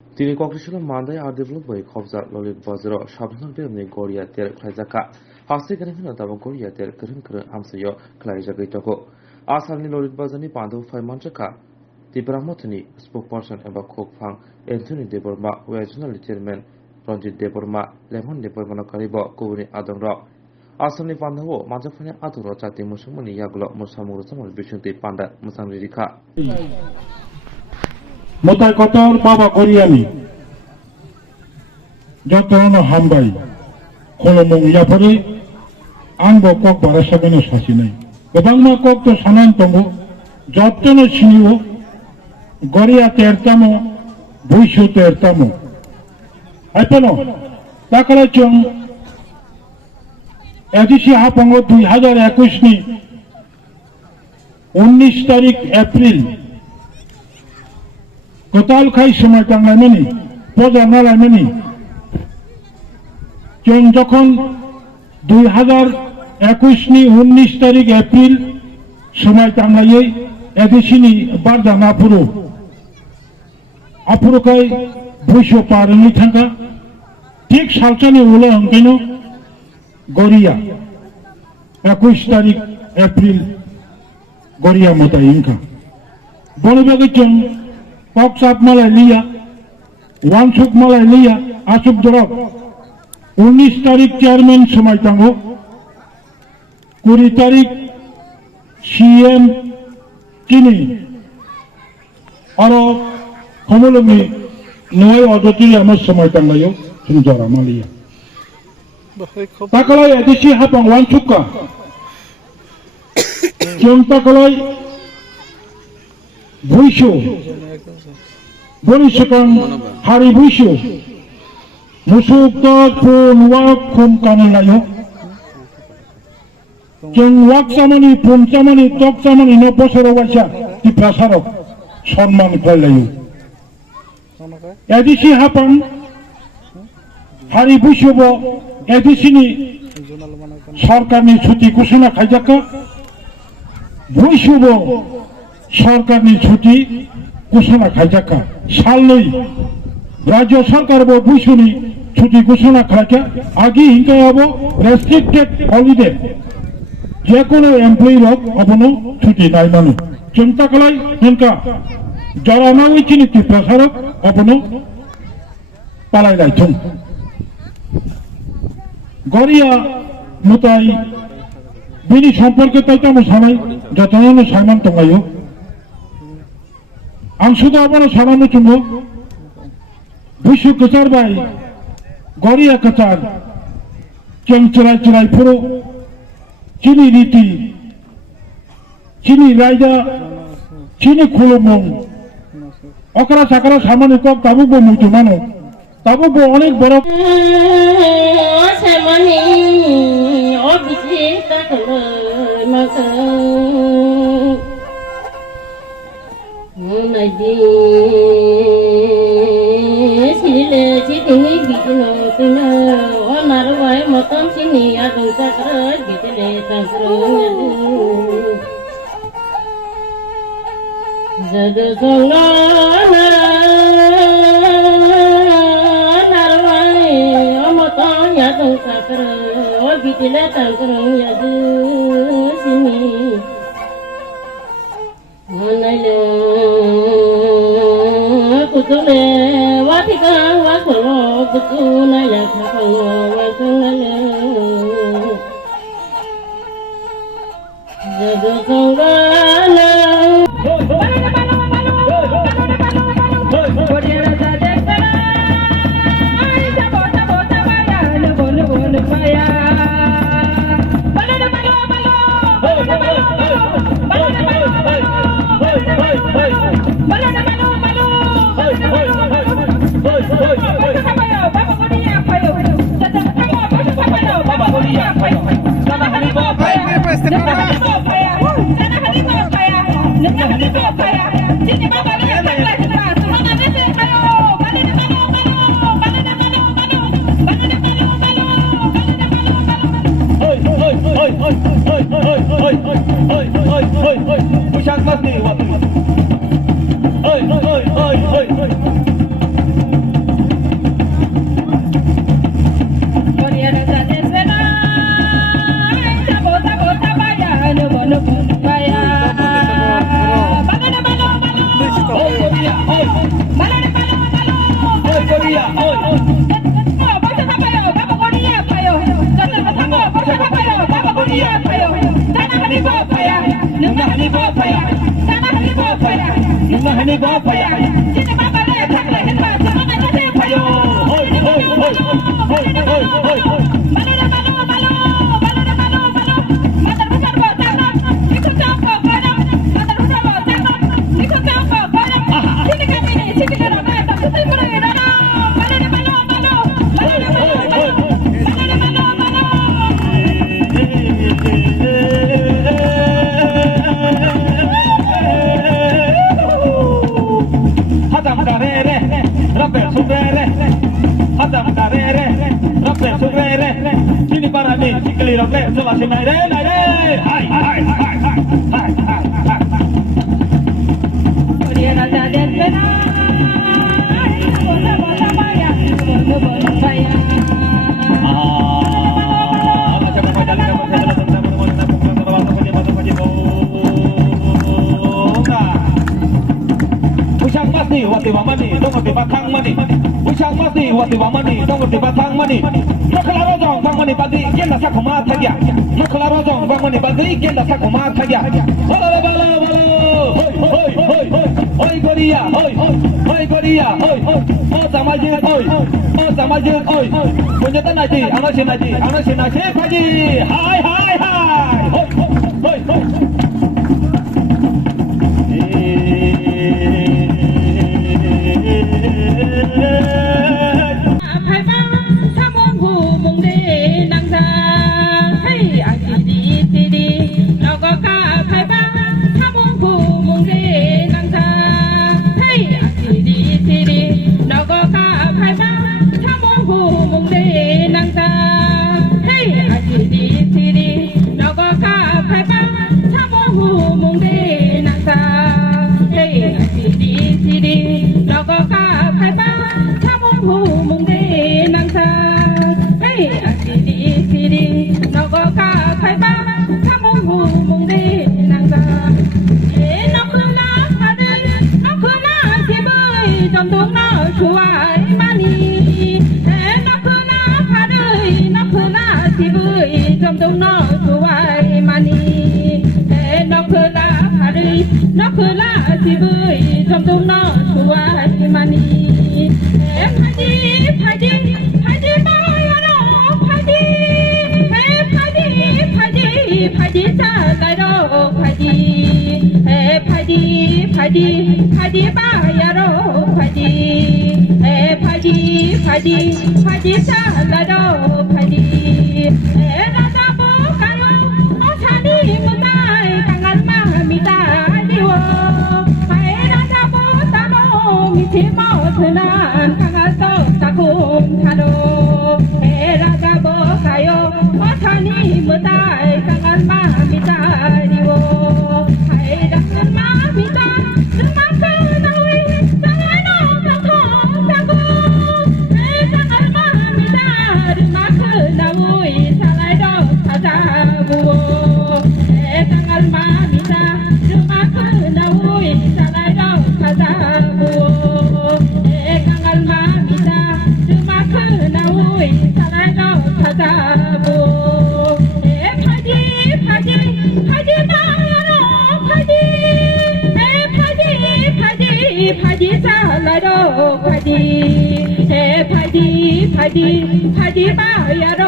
Tini Kokrishala Mandai are developed by Kovza Lolit Bazaro, Shabnan Bemni Goria Ter Klajaka, Hasigan Tava Goria Ter Krim Amsayo, Klajagitoko, Asani Lolit Bazani Pando Faimanchaka, Tibramotani, spokesperson about Kokfang, Anthony Deborma, regional chairman, Ronjit Deborma, Lemon Debormana Karibo, Kovani Adonra. Asani Pandavo, Majafani Adoro Chati Musumani Yaglo, Musamur Samal Bishunti Panda, Musamirika. মোতাই কতর বাবা করিয়ানি যতনো হামবাই খলমং ইয়াফরে আনবো কক বারাসাবেনো সাসি নাই গোবাংমা কক তো সানান তঙ্গ যতনো সিনিও গরিয়া তেরতামো ভুইসু তেরতামো আইপনো তাকালা চং এদিসি হাপঙ্গ 2021 নি 19 তারিখ এপ্রিল কোতাল খাই সময় টাঙ্গাইমানি পজা নালাইমানি যখন 2021 নি 19 তারিখ এপ্রিল সময় টাঙ্গাইয়ে এদিসিনি বারদা নাপুরো আপুরোকাই ভুইসো পারনি থাকা ঠিক সালচানি উলো অঙ্কেন গরিয়া 21 তারিখ এপ্রিল গরিয়া মতা ইনকা বনবাগের জন্য Koksap malai liya, wansuk malai liya, asuk dorok. 19 tarik chairman সময় tango, 20 tarik CM kini, aro komolomi noy odoti আমার সময় tangayo, sunjara malia. Takalai edisi hapang wansukka, jeng takalai ভুইসো বরিশকং হারি ভুইসো মুসুক তক ফোন ওয়াক খুম কানালায়ো जों ওয়াক চামানি ফোন চামানি তক চামানি 90 বছর বয়সা তি প্রসারক সম্মান পাইলায়ো এদিসি হাপান হারি ভুইসোব এদিসিনি সরকারনি ছুটি ঘোষণা খাইজাকা ভুইসোব সরকারনি ছুটি ঘোষণা খাইজাকা সালই রাজ্য সরকার বুইসুনি ছুটি ঘোষণা খাইকা আগে হিংকায়াবো রেস্ট্রিক্টেড হলিডে যে কোনো এমপ্লয়ি রক অবনো ছুটি নাই মানু চিন্তা কলাই হিংকা যারা না হইছিনি কি প্রসারক অবনো পালাই লাইছুন গরিয়া মতাই বিনি সম্পর্কে তাইতামো সানাই যতন সাইমান তঙ্গাইও आं सुधा अपना सामान्य चुम्बो विश्व कचार बाई गौरिया कचार चंग चराई चराई फुरो चीनी रीति चीनी राजा चीनी खुलुमंग अकरा साकरा सामान्य को ताबुबो मुइतो मानो ताबुबो अनेक बड़ सामान्य अबिसे ताकलो मका Naji sile chitini bitino tuna onarwai motom sini adung sakra bitile tansro jadu songana narwai motom adung sakra bitile tansro yadu sini Manalo kutule watika wakolo kutuna ya kakolo wakunalo Jadu songana Korea, oi. Basta tapayo, tapa Korea payo. Jangan bertanggo, basta tapayo, tapa Korea payo. Jangan hanibo paya, nunga hanibo paya. Jangan hanibo paya, nunga hanibo paya. Sini mama le, takle hinba, semua nasi payo. Oi, oi, oi, oi, oi, oi, oi. Malu, matar besar bawa tangan, ikut campur badan. Matar besar bawa tangan, ikut campur badan. Sini kami ni, sini kita mata, sini mulai dana. Hadam karere, rabe subrere. Hadam karere, rabe subrere. Kini para ni, kili rabe selasi naire, naire. Hai, hai, hai, hai, hai, hai, hai. Korea raja dan pena, bola bola maya, bola bola maya. Usang masti wati wamani, dongo di batang mani. Usang masti wati wamani, dongo di batang mani. Nakalaro jong bang mani baldi, kian dah sakuma thagya. Nakalaro jong bang mani baldi, kian dah sakuma thagya. Bala bala bala, hoi hoi hoi hoi, hoi Korea, hoi hoi Korea, hoi hoi. Oh samajin hoi, oh samajin hoi. Punya tanah ji, anak sinaji, paji. Hai hai hai, hoi hoi hoi. Phải ba tham mong hù mong đi năng ra hey à đi nó có cả phải ba tham mong hù mong đi năng ra hey à đi nó có cả phải ba tham mong hù mong đi năng ra hey à đi nó có cả phải ba tham mong hù mong đi năng ra hey à đi nó có cả phải ba tham mong hù mong đi năng ra hey à đi nó có cả phải ba tham mong hù mong đi năng ra nó cứ lá ở đây nó cứ lá thì bơi trong tuồng nó chuối mani nó cứ lá ở đây nó cứ lá thì bơi trong tuồng nó chuối mani nó cứ lá ở đây nó cứ lá thì bơi trong tuồng nó chuối mani phải đi bao nó phải đi trả lại đâu phải đi bao nó phải đi trả lại đâu phải đi ra ra bố cả nó cha đi một tay càng ngắn mà mi ta đi phải ra ra bố ta đâu mi chỉ mau thôi nan càng ngắn đâu ta cũng tha đâu ra ra bố cả yo nó cha đi một tay càng ngắn mà mi ta đi phải ra ngắn mà mi ta đừng mang cơ nói chẳng ai nó chẳng thong chẳng cô chẳng ngắn mà mi ta đừng mang cơ nói chẳng ai đâu ta ra bu chẳng ngắn mà mi ta đừng mang cơ nói chẳng ai đâu ta ra bu chẳng ngắn mà mi ta đừng mang cơ nói chẳng ai đâu ta ra bu phải đi trả lại đâu phải đi bao giờ đâu